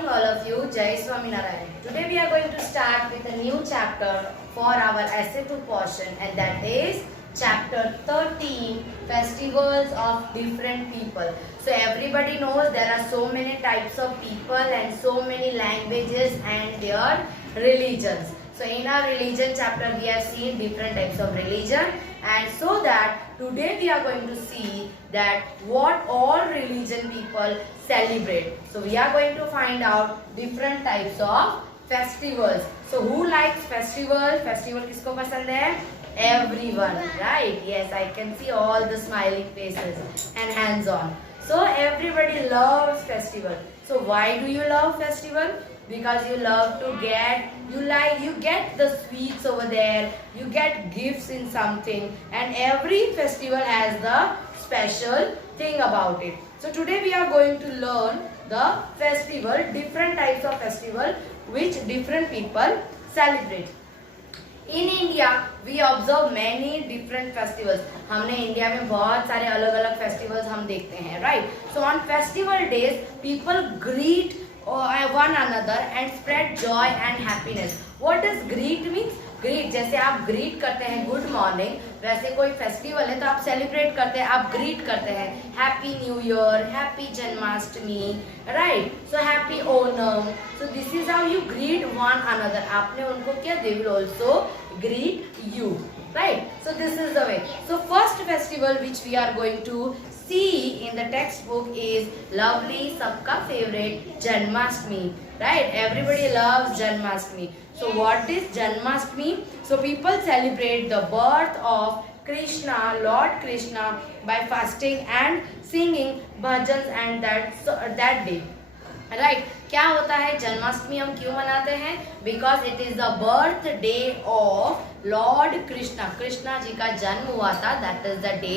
morning all of you. Jai Swaminarayan. Today we are going to start with a new chapter for our essay 2 portion, and that is chapter 13, festivals of different people. So everybody knows there are so many types of people and so many languages and their religions. So in our religion chapter we have seen different types of religion, and so that today we are going to see that what all religion people celebrate. So we are going to find out different types of festivals. So who likes festival? Festival किसको पसंद है? Everyone, right? Yes, I can see all the smiling faces and hands on. So everybody loves festival. So why do you love festival? Because you love to get, you get the sweets over there, you get gifts in something, and every festival has the special thing about it. So today we are going to learn the festival, different types of festival which different people celebrate. In India, we observe many different festivals. हमने India में बहुत सारे अलग अलग festivals हम देखते हैं, right? So on festival days, people greet one another and spread joy and happiness. What does greet means? Greet, जैसे आप ग्रीट करते हैं गुड मॉर्निंग, वैसे कोई फेस्टिवल है तो आप सेलिब्रेट करते हैं, आप ग्रीट करते हैं happy new year, happy Janmashtami, right? So happy Onam. So this is how you greet one another. आपने उनको क्या, they will also greet you, right? So this is the way. So first festival which we are going to see in the textbook is lovely, sabka favorite, Janmashtami, right? Everybody loves Janmashtami. So what is Janmashtami? So people celebrate the birth of Krishna, Lord Krishna, by fasting and singing bhajans and that day. Right क्या होता है जन्माष्टमी हम क्यों मनाते हैं? Because it is the birthday of lord Krishna. Krishna ji का जन्म हुआ था. That is the day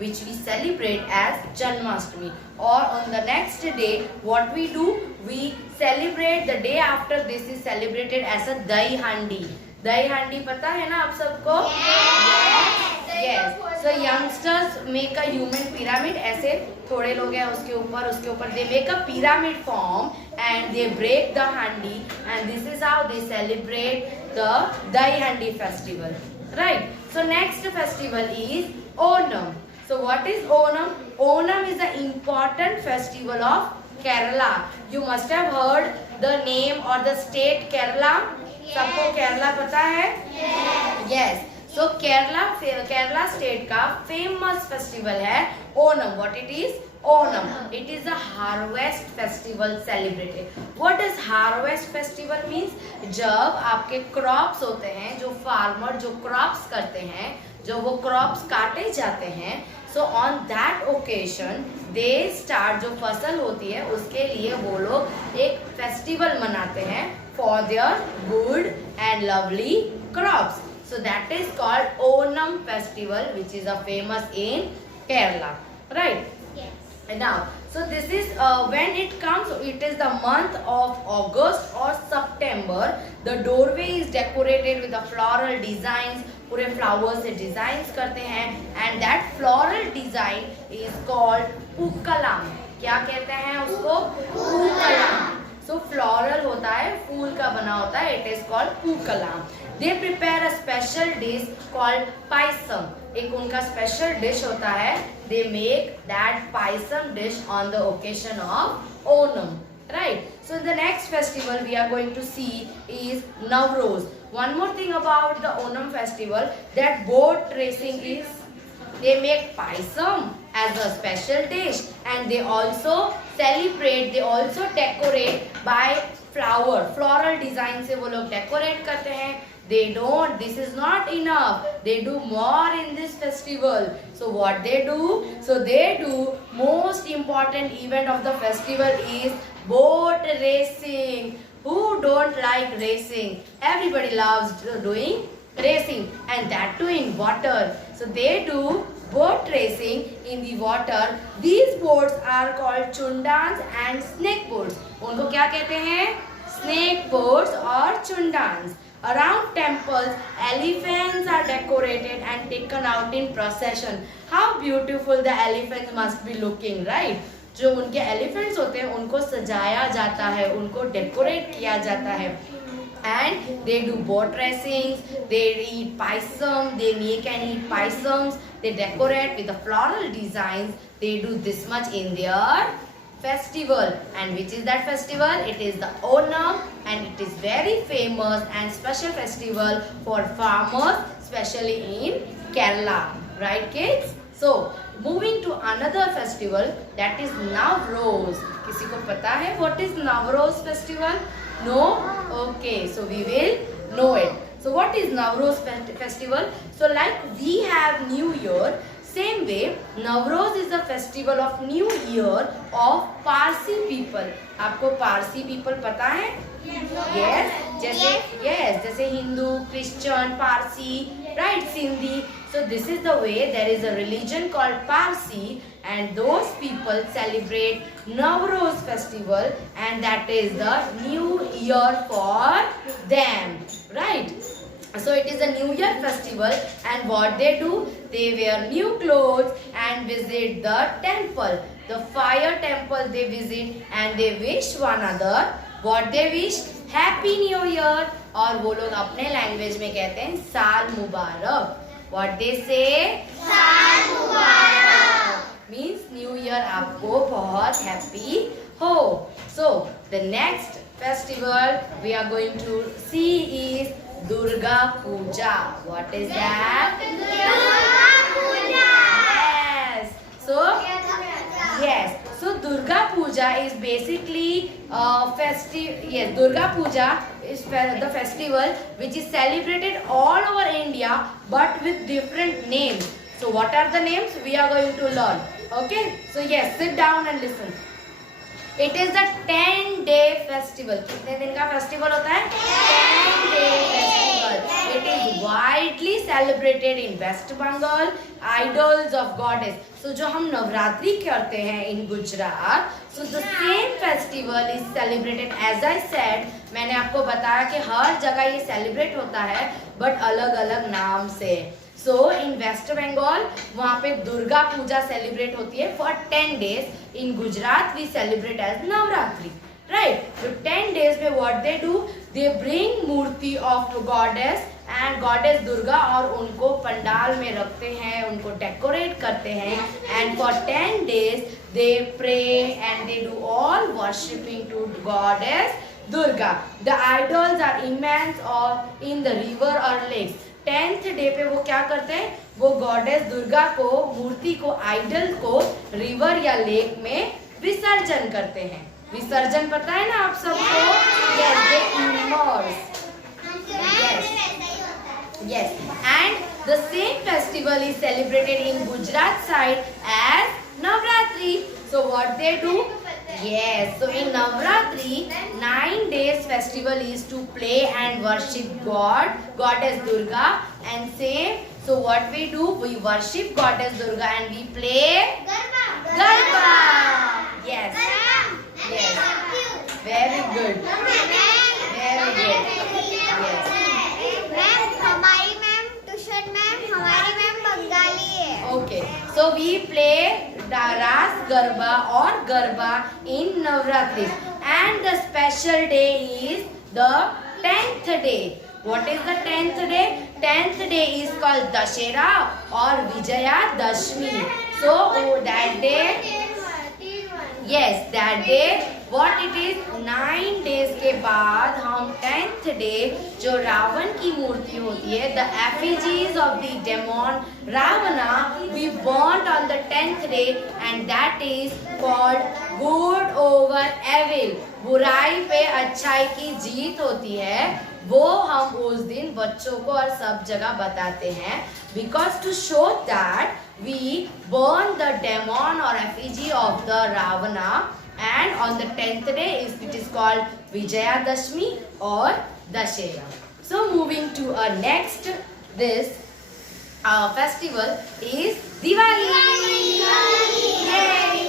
which we celebrate as Janmashtami. और on the next day what we do, we celebrate the day after this is celebrated as a Dahi Handi. Dahi Handi पता है ना आप सबको? Yes. So youngsters make a human pyramid. ऐसे थोड़े लोग हैं उसके ऊपर they make a pyramid form and they break the handi, and this is how they celebrate the Dahi Handi festival, right? So next festival is Onam. So what is Onam? Onam is the important festival of Kerala. You must have heard the name और the state Kerala. सबको केरला पता है? Yes. So Kerala state का famous festival है Onam. What it is? Onam. It is a harvest festival celebrated. What is harvest festival means? जब आपके crops होते हैं, जो फार्मर जो क्रॉप्स करते हैं, जो वो क्रॉप्स काटे जाते हैं, so on that occasion they start, जो फसल होती है उसके लिए वो लोग एक फेस्टिवल मनाते हैं for their good and lovely crops. So that is called Onam festival, which is a famous in Kerala, right? Yes. And now, so this is when it comes, it is the month of August or September. The doorway is decorated with the floral designs. पूरे flowers से designs करते हैं, and that floral design is called Pookalam. क्या कहते हैं उसको? Pookalam. So floral होता है, फूल का बना होता है. It is called Pookalam. They prepare a special dish called paisam. एक उनका special dish होता है. They make that paisam dish on the occasion of Onam, right? So the next festival we are going to see is Navroz. One more thing about the Onam festival, that boat racing is, they make paisam as a special dish, and they also celebrate, they also decorate by floral design से वो लोग decorate करते हैं. They don't, this is not enough, they do more in this festival. So what they do? So they do, most important event of the festival is boat racing. Who don't like racing? Everybody loves doing racing, and that too in water. So they do boat racing in the water. These boats are called chundans and snake boats. उनको क्या कहते हैं? Snake boats और chundans. Around temples, elephants are decorated and taken out in procession. How beautiful the elephants must be looking, right? जो उनके elephants होते हैं उनको सजाया जाता है, उनको डेकोरेट किया जाता है. And they do boat racings, they eat paisam, they make and eat paisams, they decorate with the floral designs. They do this much in their festival. And which is that festival? It is the Onam, and it is very famous and special festival for farmers, especially in Kerala. Right, kids? So moving to another festival, that is Navroz. किसी को पता है what is Navroz festival? No? Okay, so we will know it. So what is Navroz festival? So like we have New Year, same way Navroz is the festival of New Year of Parsi people. आपको Parsi people पता है? Yes. जैसे Hindu, Christian, Parsi, right, Sindhi. So this is the way there is a religion called Parsi, and those people celebrate Navroz festival, and that is the new year for them, right? So it is a new year festival, and what they do, they wear new clothes and visit the temple, the fire temple they visit, and they wish one another. What they wish? Happy New Year. और वो लोग अपने language में कहते हैं साल मुबारक. What they say? साल मुबारक. Means New Year आपको बहुत happy हो. So the next festival we are going to see is Durga Puja. What is that? Durga Puja. Yes. So Durga Puja is basically Durga Puja is the festival which is celebrated all over India but with different names. So what are the names? We are going to learn. Okay? So yes, sit down and listen. It is the 10-day festival. कितने दिन का festival होता है? 10-day festival. It is widely celebrated in West Bengal. Idols of goddess. So जो हम नवरात्रि करते हैं in Gujarat, so the same festival is celebrated. As I said, मैंने आपको बताया कि हर जगह ये celebrate होता है, but अलग-अलग नाम से. So in West Bengal वहाँ पे दुर्गा पूजा सेलिब्रेट होती है for 10 days. In Gujarat we celebrate as Navratri, right? So 10 days में what they do, they bring Murthy of goddess and goddess Durga और उनको पंडाल में रखते हैं, उनको डेकोरेट करते हैं, and for 10 days they pray and they do all worshipping to goddess Durga. The idols are immense or in the river or lakes. 10th day पे वो क्या करते हैं, वो गॉडेस दुर्गा को, मूर्ति को, आइडल को रिवर या लेक में विसर्जन करते हैं. विसर्जन पता है ना आप सबको? Yes, they immerse. Yes. And the same festival is celebrated in Gujarat side as Navratri. So what they do? Yes, so in Navratri, 9 days festival is to play and worship Goddess Durga, and same. So what we do? We worship Goddess Durga and we play Garba. Yes. Yes. Very good. Very good. Yes. हमारी ma'am tuition ma'am हमारी ma'am Bengali है. Okay, so we play Ras Garba or Garba in Navratri, and the special day is the 10th day. What is the 10th day? 10th day is called Dashera or Vijaya Dashmi. So that day, yes, that day, what it is, 9 days के बाद हम 10th day जो रावण की मूर्ति होती है, the effigies of the demon Ravana, we burnt on the 10th day, and that is called good over evil. बुराई पे अच्छाई की जीत होती है, वो हम उस दिन बच्चों को और सब जगह बताते हैं, because to show that we burn the demon or effigy of the Ravana, and on the 10th day it is called Vijaya Dashmi or Dashera. So moving to our next this festival is Diwali. Yay!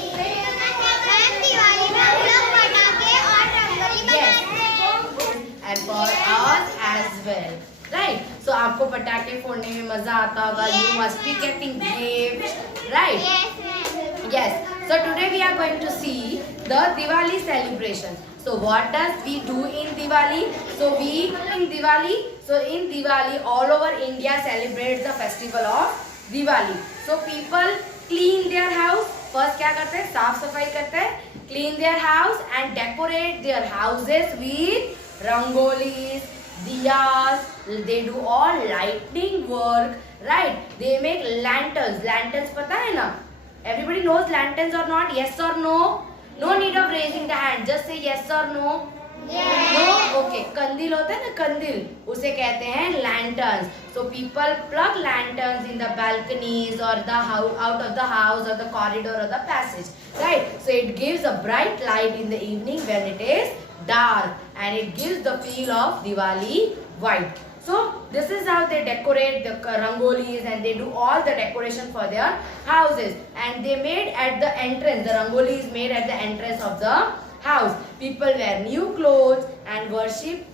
And for us as well, right? So आपको पटाखे फोड़ने में मजा आता होगा. You must be getting gifts, right? Yes, ma'am. Yes. So today we are going to see the Diwali celebration. So what does we do in Diwali? So in Diwali all over India celebrates the festival of Diwali. So people clean their house. First क्या करते हैं? साफ सफाई करते हैं. Clean their house and decorate their houses with rangolis, diyas. They do all lighting work, right? They make lanterns. Lanterns पता है ना? Everybody knows lanterns or not? Yes or no? No need of raising the hand. Just say yes or no. Yes. No? Okay. कंदिल होता है ना कंदिल, उसे कहते हैं lanterns. So people plug lanterns in the balconies or the house, out of the house or the corridor or the passage, right? So it gives a bright light in the evening when it is dark, and it gives the feel of Diwali vibe. So this is how they decorate the rangolis, and they do all the decoration for their houses, and they made at the entrance, the rangoli is made at the entrance of the house. People wear new clothes and worship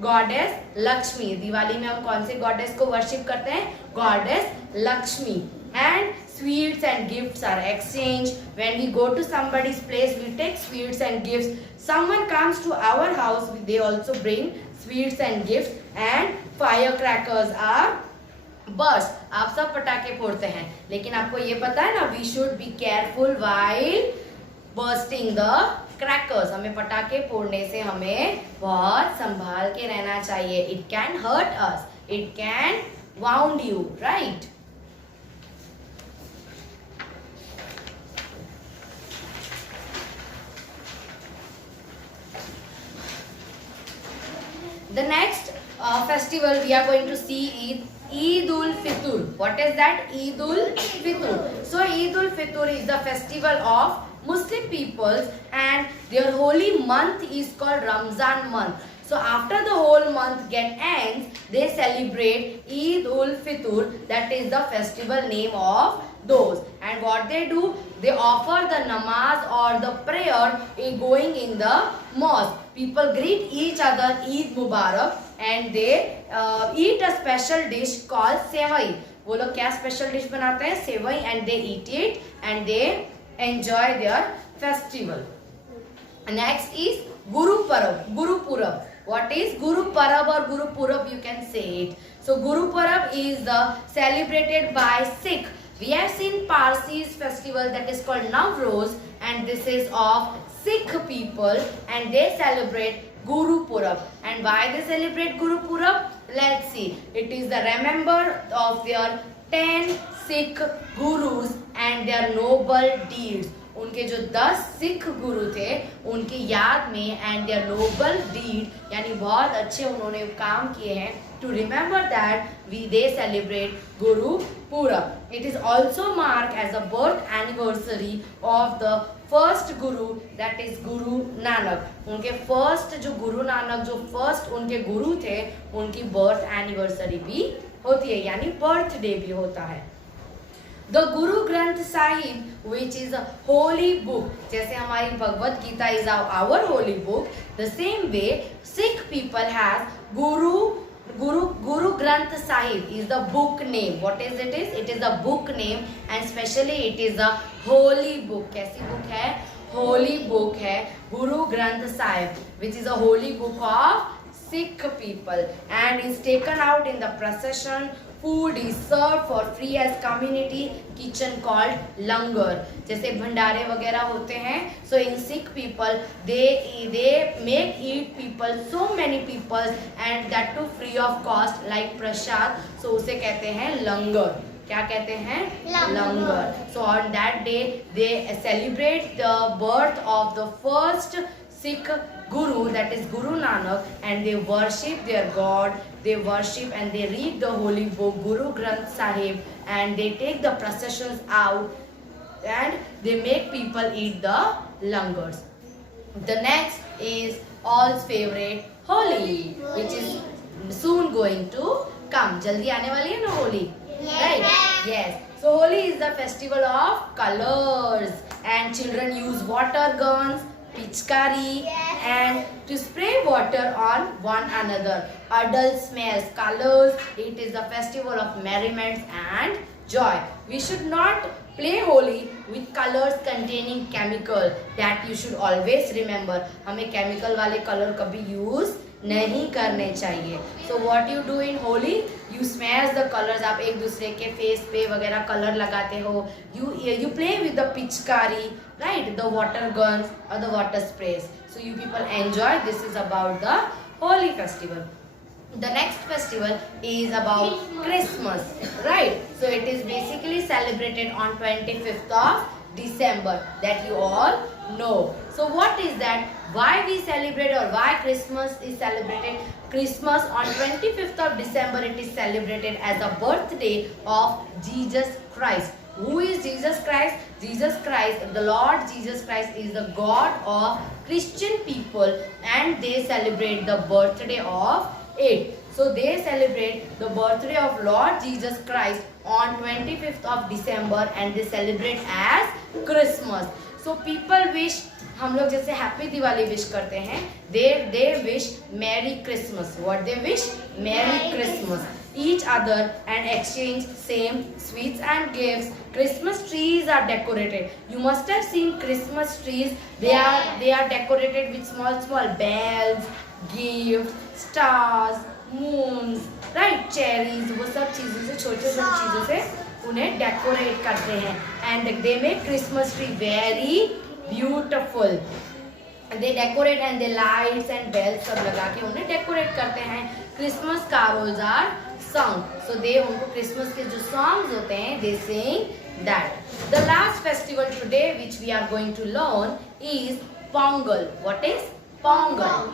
goddess Lakshmi. Diwali में हम कौन से goddess को worship करते हैं? Goddess Lakshmi. And sweets and gifts are exchanged. When we go to somebody's place, we take sweets and gifts. Someone comes to our house, they also bring sweets and gifts, and firecrackers are burst. आप सब पटाखे फोड़ते हैं, लेकिन आपको ये पता है ना, we should be careful while bursting the crackers. हमें पटाखे फोड़ने से हमें बहुत संभाल के रहना चाहिए. It can hurt us. It can wound you, right? The next festival we are going to see is Eid ul Fitr. What is that? Eid ul Fitr. So Eid ul Fitr is the festival of Muslim peoples, and their holy month is called Ramzan month. So after the whole month ends, they celebrate Eid ul Fitr. That is the festival name of those. And what they do, they offer the namaz or the prayer going in the mosque. People greet each other Eid Mubarak, and they eat a special dish called sevai. वो लोग क्या special dish बनाते हैं? Sevai, and they eat it and they enjoy their festival. Next is Guru Parab, Guru Purab. What is Guru Parab or Guru Purab? You can say it. So Guru Parab is celebrated by Sikh. We have seen Parsis festival that is called Navroz, and this is of Sikh people, and they celebrate Guru Purab. And why they celebrate Guru Purab? Let's see. It is the remember of their 10 Sikh Gurus and their noble deeds. उनके जो 10 सिख गुरु थे उनकी याद में, and there Nobel deed यानी बहुत अच्छे उन्होंने काम किए हैं. To remember that they celebrate Guru Purab. It is also mark as a birth anniversary of the first Guru, that is Guru Nanak. उनके फर्स्ट जो गुरु नानक, जो फर्स्ट उनके गुरु थे, उनकी बर्थ एनिवर्सरी भी होती है, यानी बर्थडे भी होता है. The Guru Granth Sahib, which is a holy book, जैसे हमारी Bhagavad Gita is our holy book, the same way Sikh people has Guru Granth Sahib is the book name. What is it? It is a book name, and especially it is a holy book. कैसी book है? Holy book है Guru Granth Sahib, which is a holy book of Sikh people, and is taken out in the procession. Food is served for free as community kitchen called langar. जैसे भंडारे वगैरह होते हैं, so in Sikh people they make eat people, so many people, and that too free of cost like prasad. So उसे कहते हैं langar. क्या कहते हैं? Langar. So on that day they celebrate the birth of the first Sikh Guru, that is Guru Nanak, and they worship their God. They worship and they read the holy book Guru Granth Sahib, and they take the processions out and they make people eat the langars. The next is all's favorite Holi, which is soon going to come. Jaldi aane wali hai na Holi? Yes. Right? Yes. So Holi is the festival of colors, and children use water guns, pichkari, and to spray water on one another. Adults smells colors. It is a festival of merriment and joy. We should not Play Holi with colors containing chemical that you should always remember. हमें chemical वाले color कभी use नहीं करने चाहिए. So what you do in Holi? You smash the colors. आप एक दूसरे के face पे वगैरह color लगाते हो. You play with the पिचकारी, right? The water guns or the water sprays. So you people enjoy. This is about the Holi festival. The next festival is about Christmas, right? So it is basically celebrated on 25th of December, that you all know. So what is that? Why we celebrate, or why Christmas is celebrated? Christmas on 25th of December, it is celebrated as the birthday of Jesus Christ. Who is Jesus Christ? Jesus Christ, the Lord Jesus Christ is the God of Christian people, and they celebrate the birthday of it. So they celebrate the birthday of Lord Jesus Christ on 25th of December, and they celebrate as Christmas. So people wish, हम लोग जैसे happy Diwali wish करते हैं, they wish Merry Christmas. What they wish? Merry Christmas. Each other and exchange same sweets and gifts. Christmas trees are decorated. You must have seen Christmas trees. They are decorated with small bells, gifts, stars, moons, right? Cherries. वो सब चीजों से, छोटे चीजों से उन्हें decorate करते हैं. And they make Christmas tree very beautiful. They decorate and they lights and bells सब लगा के उन्हें डेकोरेट करते हैं. Christmas carols are sung. So they उनको Christmas के जो songs होते हैं, they sing that. The last festival today which we are going to learn is Pongal. What is Pongal?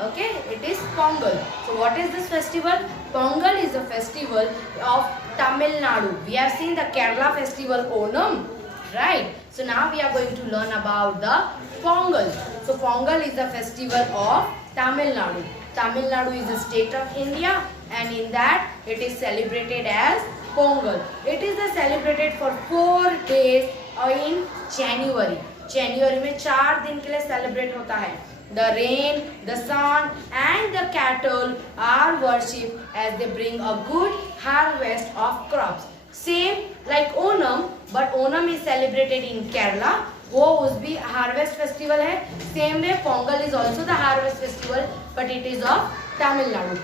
Okay, it is Pongal. So what is this festival? Pongal is a festival of Tamil Nadu. We have seen the Kerala festival Onam, right? So now we are going to learn about the Pongal. So Pongal is the festival of Tamil Nadu. Tamil Nadu is a state of India, and in that it is celebrated as Pongal. It is celebrated for 4 days in January. January में 4 दिन के लिए celebrate होता है. The rain, the sun and the cattle are worshipped as they bring a good harvest of crops. Same like Onam, but Onam is celebrated in Kerala. वो उस भी harvest festival है. Same way Pongal is also the harvest festival, but it is of Tamil Nadu.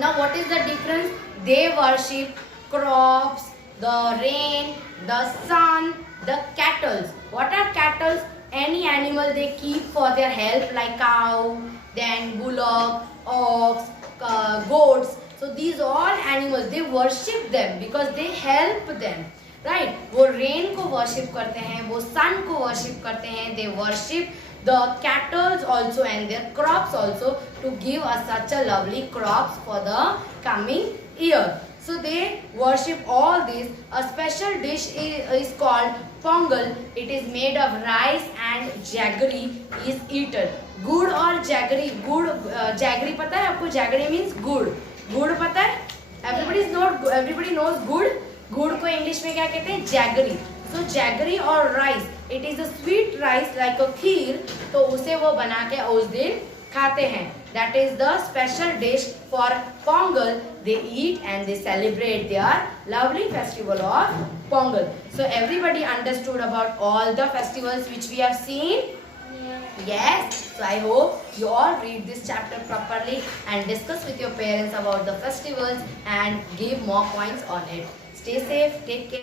Now what is the difference? They worship crops, the rain, the sun, the cattles. What are cattles? Any animal they keep for their help, like cow, then bullock, ox, goats. So these all animals, they worship them because they help them, right? वो rain को worship करते हैं, वो sun को worship करते हैं. They worship the cattle also and their crops also to give us such a lovely crops for the coming year. So they worship all these. A special dish is called Pongal. It is made of rice and jaggery is eaten. गुड़ और jaggery. गुड़ jaggery पता है आपको? Jaggery means गुड़. गुड़ पता है? Everybody knows गुड़. गुड़ को इंग्लिश में क्या कहते हैं? जैगरी. So जैगरी और rice, it is a sweet rice like a खीर. तो उसे वो बना के उस दिन खाते हैं. That is the special dish for Pongal. They eat and they celebrate their lovely festival of Pongal. So everybody understood about all the festivals which we have seen? Yes. So I hope you all read this chapter properly and discuss with your parents about the festivals and give more points on it. Stay safe. Take care.